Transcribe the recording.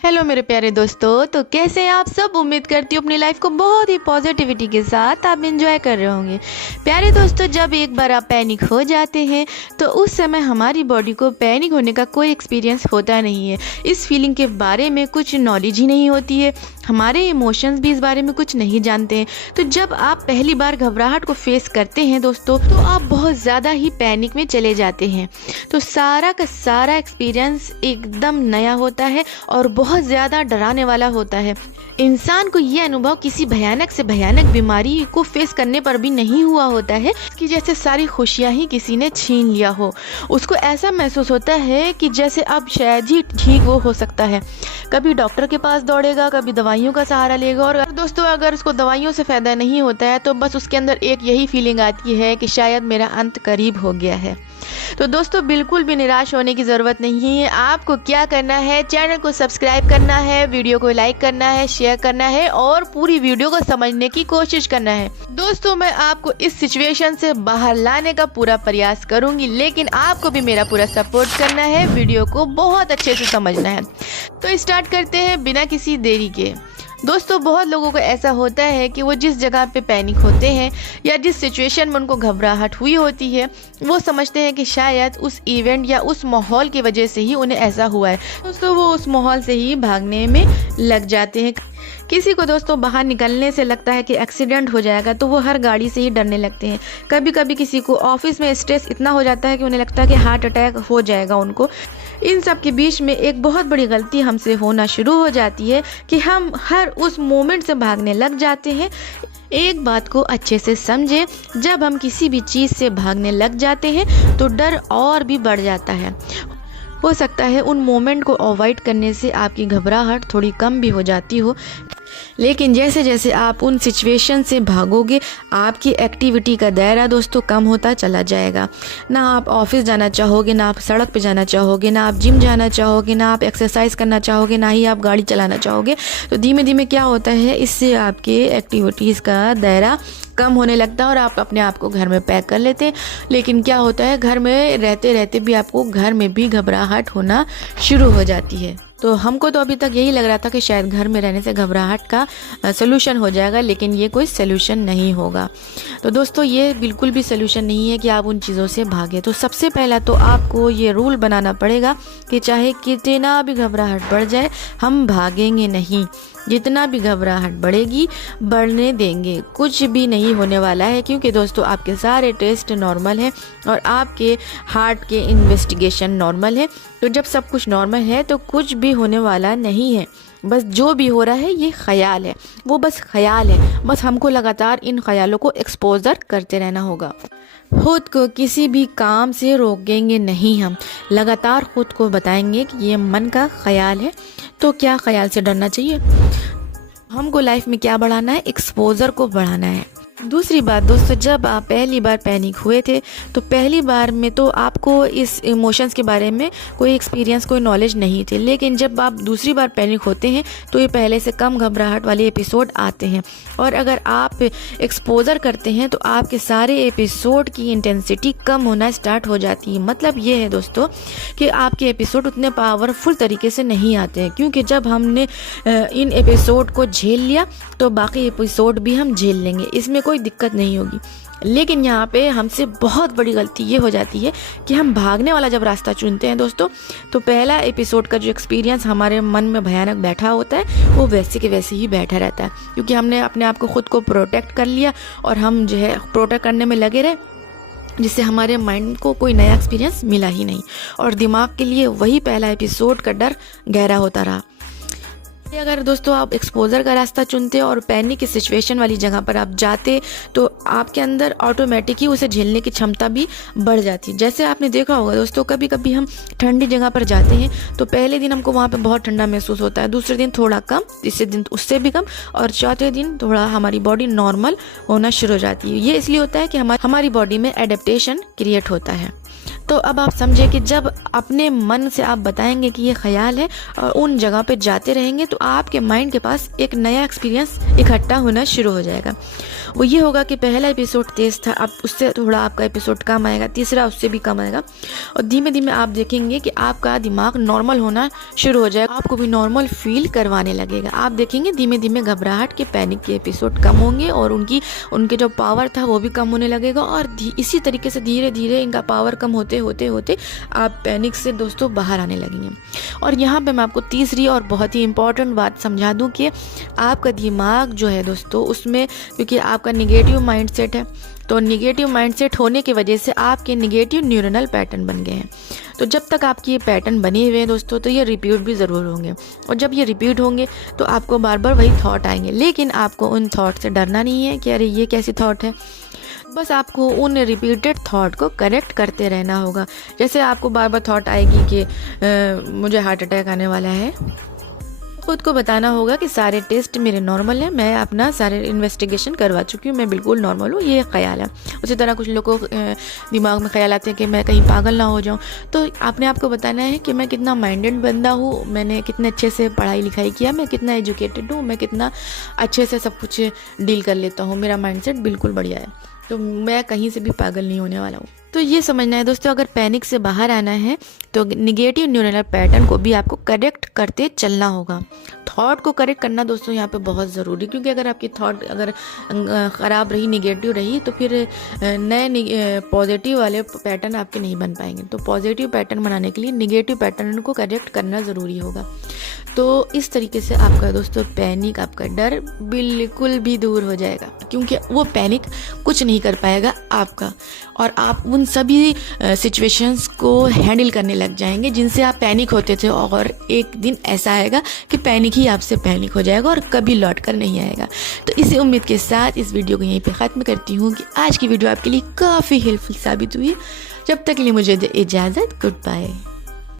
Hello मेरे प्यारे दोस्तों, तो कैसे हैं आप सब। उम्मीद करती हूँ अपनी लाइफ को बहुत ही पॉजिटिविटी के साथ आप एंजॉय कर रहे होंगे। प्यारे दोस्तों, जब एक बार आप पैनिक हो जाते हैं तो उस समय हमारी बॉडी को पैनिक होने का कोई एक्सपीरियंस होता नहीं है। इस फीलिंग के बारे में कुछ नॉलेज ही नहीं होती है, हमारे इमोशंस भी इस बारे में कुछ नहीं जानते हैं। तो जब आप पहली बार घबराहट को फेस करते हैं दोस्तों, तो आप बहुत ज़्यादा ही पैनिक में चले जाते हैं। तो सारा का सारा एक्सपीरियंस एकदम नया होता है और बहुत ज़्यादा डराने वाला होता है। इंसान को ये अनुभव किसी भयानक से भयानक बीमारी को फेस करने पर भी नहीं हुआ होता है कि जैसे सारी खुशियां ही किसी ने छीन लिया हो। उसको ऐसा महसूस होता है कि जैसे अब शायद ही ठीक वो हो सकता है। कभी डॉक्टर के पास दौड़ेगा, कभी दवाइयों का सहारा लेगा, और दोस्तों अगर उसको दवाइयों से फ़ायदा नहीं होता है तो बस उसके अंदर एक यही फीलिंग आती है कि शायद मेरा अंत करीब हो गया है। तो दोस्तों बिल्कुल भी निराश होने की ज़रूरत नहीं है। आपको क्या करना है, चैनल को सब्सक्राइब करना है, वीडियो को लाइक करना है, शेयर करना है और पूरी वीडियो को समझने की कोशिश करना है। दोस्तों मैं आपको इस सिचुएशन से बाहर लाने का पूरा प्रयास करूंगी, लेकिन आपको भी मेरा पूरा सपोर्ट करना है, वीडियो को बहुत अच्छे से समझना है। तो स्टार्ट करते हैं बिना किसी देरी के। दोस्तों बहुत लोगों को ऐसा होता है कि वो जिस जगह पे पैनिक होते हैं या जिस सिचुएशन में उनको घबराहट हुई होती है, वो समझते हैं कि शायद उस इवेंट या उस माहौल की वजह से ही उन्हें ऐसा हुआ है। दोस्तों वो उस माहौल से ही भागने में लग जाते हैं। किसी को दोस्तों बाहर निकलने से लगता है कि एक्सीडेंट हो जाएगा तो वो हर गाड़ी से ही डरने लगते हैं। कभी कभी किसी को ऑफिस में स्ट्रेस इतना हो जाता है कि उन्हें लगता है कि हार्ट अटैक हो जाएगा उनको। इन सब के बीच में एक बहुत बड़ी गलती हमसे होना शुरू हो जाती है कि हम हर उस मोमेंट से भागने लग जाते हैं। एक बात को अच्छे से समझें, जब हम किसी भी चीज़ से भागने लग जाते हैं तो डर और भी बढ़ जाता है। हो सकता है उन मोमेंट को अवॉइड करने से आपकी घबराहट थोड़ी कम भी हो जाती हो, लेकिन जैसे जैसे आप उन सिचुएशन से भागोगे आपकी एक्टिविटी का दायरा दोस्तों कम होता चला जाएगा। ना आप ऑफिस जाना चाहोगे, ना आप सड़क पे जाना चाहोगे, ना आप जिम जाना चाहोगे, ना आप एक्सरसाइज करना चाहोगे, ना ही आप गाड़ी चलाना चाहोगे। तो धीमे धीमे क्या होता है, इससे आपके एक्टिविटीज़ का दायरा कम होने लगता है और आप अपने आप को घर में पैक कर लेते हैं। लेकिन क्या होता है, घर में रहते रहते भी आपको घर में भी घबराहट होना शुरू हो जाती है। तो हमको तो अभी तक यही लग रहा था कि शायद घर में रहने से घबराहट का सलूशन हो जाएगा, लेकिन ये कोई सलूशन नहीं होगा। तो दोस्तों ये बिल्कुल भी सलूशन नहीं है कि आप उन चीज़ों से भागें। तो सबसे पहला तो आपको ये रूल बनाना पड़ेगा कि चाहे कितना भी घबराहट बढ़ जाए हम भागेंगे नहीं। जितना भी घबराहट बढ़ेगी बढ़ने देंगे, कुछ भी नहीं होने वाला है, क्योंकि दोस्तों आपके सारे टेस्ट नॉर्मल हैं और आपके हार्ट के इन्वेस्टिगेशन नॉर्मल है। तो जब सब कुछ नॉर्मल है तो कुछ भी होने वाला नहीं है। बस जो भी हो रहा है ये ख्याल है, वो बस ख्याल है। बस हमको लगातार इन ख्यालों को एक्सपोजर करते रहना होगा। खुद को किसी भी काम से रोकेंगे नहीं, हम लगातार खुद को बताएंगे कि ये मन का ख्याल है। तो क्या ख्याल से डरना चाहिए, हमको लाइफ में क्या बढ़ाना है, एक्सपोजर को बढ़ाना है। दूसरी बात दोस्तों, जब आप पहली बार पैनिक हुए थे तो पहली बार में तो आपको इस इमोशंस के बारे में कोई एक्सपीरियंस, कोई नॉलेज नहीं थी। लेकिन जब आप दूसरी बार पैनिक होते हैं तो ये पहले से कम घबराहट वाले एपिसोड आते हैं, और अगर आप एक्सपोजर करते हैं तो आपके सारे एपिसोड की इंटेंसिटी कम होना स्टार्ट हो जाती है। मतलब ये है दोस्तों कि आपके एपिसोड उतने पावरफुल तरीके से नहीं आते हैं, क्योंकि जब हमने इन एपिसोड को झेल लिया तो बाकी एपिसोड भी हम झेल लेंगे, इसमें कोई दिक्कत नहीं होगी। लेकिन यहाँ पे हमसे बहुत बड़ी गलती ये हो जाती है कि हम भागने वाला जब रास्ता चुनते हैं दोस्तों, तो पहला एपिसोड का जो एक्सपीरियंस हमारे मन में भयानक बैठा होता है वो वैसे के वैसे ही बैठा रहता है, क्योंकि हमने अपने आप को खुद को प्रोटेक्ट कर लिया और हम जो है प्रोटेक्ट करने में लगे रहे, जिससे हमारे माइंड को कोई नया एक्सपीरियंस मिला ही नहीं, और दिमाग के लिए वही पहला एपिसोड का डर गहरा होता रहा। अगर दोस्तों आप एक्सपोजर का रास्ता चुनते और पैनिक की सिचुएशन वाली जगह पर आप जाते तो आपके अंदर ऑटोमेटिक ही उसे झेलने की क्षमता भी बढ़ जाती। जैसे आपने देखा होगा दोस्तों, कभी कभी हम ठंडी जगह पर जाते हैं तो पहले दिन हमको वहाँ पे बहुत ठंडा महसूस होता है, दूसरे दिन थोड़ा कम, तीसरे दिन उससे भी कम, और चौथे दिन थोड़ा हमारी बॉडी नॉर्मल होना शुरू हो जाती है। ये इसलिए होता है कि हमारी बॉडी में एडेप्टेशन क्रिएट होता है। तो अब आप समझे कि जब अपने मन से आप बताएंगे कि ये ख्याल है और उन जगह पे जाते रहेंगे तो आपके माइंड के पास एक नया एक्सपीरियंस इकट्ठा होना शुरू हो जाएगा। वो ये होगा कि पहला एपिसोड तेज़ था, अब उससे थोड़ा आपका एपिसोड कम आएगा, तीसरा उससे भी कम आएगा, और धीमे धीमे आप देखेंगे कि आपका दिमाग नॉर्मल होना शुरू हो जाएगा, आपको भी नॉर्मल फील करवाने लगेगा। आप देखेंगे धीमे धीमे घबराहट के, पैनिक के एपिसोड कम होंगे और उनके जो पावर था वो भी कम होने लगेगा, और इसी तरीके से धीरे धीरे इनका पावर कम होते होते होते आप पैनिक से दोस्तों बाहर आने लगेंगे। और यहाँ पे मैं आपको तीसरी और बहुत ही इम्पॉर्टेंट बात समझा दूँ कि आपका दिमाग जो है दोस्तों, उसमें क्योंकि आपका निगेटिव माइंडसेट है, तो निगेटिव माइंडसेट होने की वजह से आपके निगेटिव न्यूरनल पैटर्न बन गए हैं। तो जब तक आपके ये पैटर्न बने हुए हैं दोस्तों, तो ये रिपीट भी ज़रूर होंगे, और जब ये रिपीट होंगे तो आपको बार बार वही थॉट आएंगे। लेकिन आपको उन थॉट से डरना नहीं है कि अरे ये कैसी थॉट है, बस आपको उन रिपीटेड थॉट को करेक्ट करते रहना होगा। जैसे आपको बार बार थॉट आएगी कि मुझे हार्ट अटैक आने वाला है, खुद को बताना होगा कि सारे टेस्ट मेरे नॉर्मल हैं, मैं अपना सारे इन्वेस्टिगेशन करवा चुकी हूँ, मैं बिल्कुल नॉर्मल हूँ, ये ख्याल है। उसी तरह कुछ लोगों को दिमाग में ख्याल आते हैं कि मैं कहीं पागल ना हो जाऊँ, तो आपने आपको बताना है कि मैं कितना माइंडेड बंदा हूँ, मैंने कितने अच्छे से पढ़ाई लिखाई किया, मैं कितना एजुकेटेड हूँ, मैं कितना अच्छे से सब कुछ डील कर लेता हूँ, मेरा माइंडसेट बिल्कुल बढ़िया है, तो मैं कहीं से भी पागल नहीं होने वाला हूँ। तो ये समझना है दोस्तों, अगर पैनिक से बाहर आना है तो निगेटिव न्यूरनल पैटर्न को भी आपको करेक्ट करते चलना होगा। थॉट को करेक्ट करना दोस्तों यहाँ पे बहुत ज़रूरी, क्योंकि अगर आपकी थॉट अगर ख़राब रही, निगेटिव रही, तो फिर नए पॉजिटिव वाले पैटर्न आपके नहीं बन पाएंगे। तो पॉजिटिव पैटर्न बनाने के लिए निगेटिव पैटर्न को करेक्ट करना ज़रूरी होगा। तो इस तरीके से आपका दोस्तों पैनिक, आपका डर बिल्कुल भी दूर हो जाएगा, क्योंकि वो पैनिक कुछ नहीं कर पाएगा आपका, और आप उन सभी सिचुएशंस को हैंडल करने लग जाएंगे जिनसे आप पैनिक होते थे, और एक दिन ऐसा आएगा कि पैनिक ही आपसे पैनिक हो जाएगा और कभी लौट कर नहीं आएगा। तो इसी उम्मीद के साथ इस वीडियो को यहीं पे ख़त्म करती हूँ कि आज की वीडियो आपके लिए काफ़ी हेल्पफुल साबित हुई। जब तक के लिए मुझे इजाज़त, गुड बाय।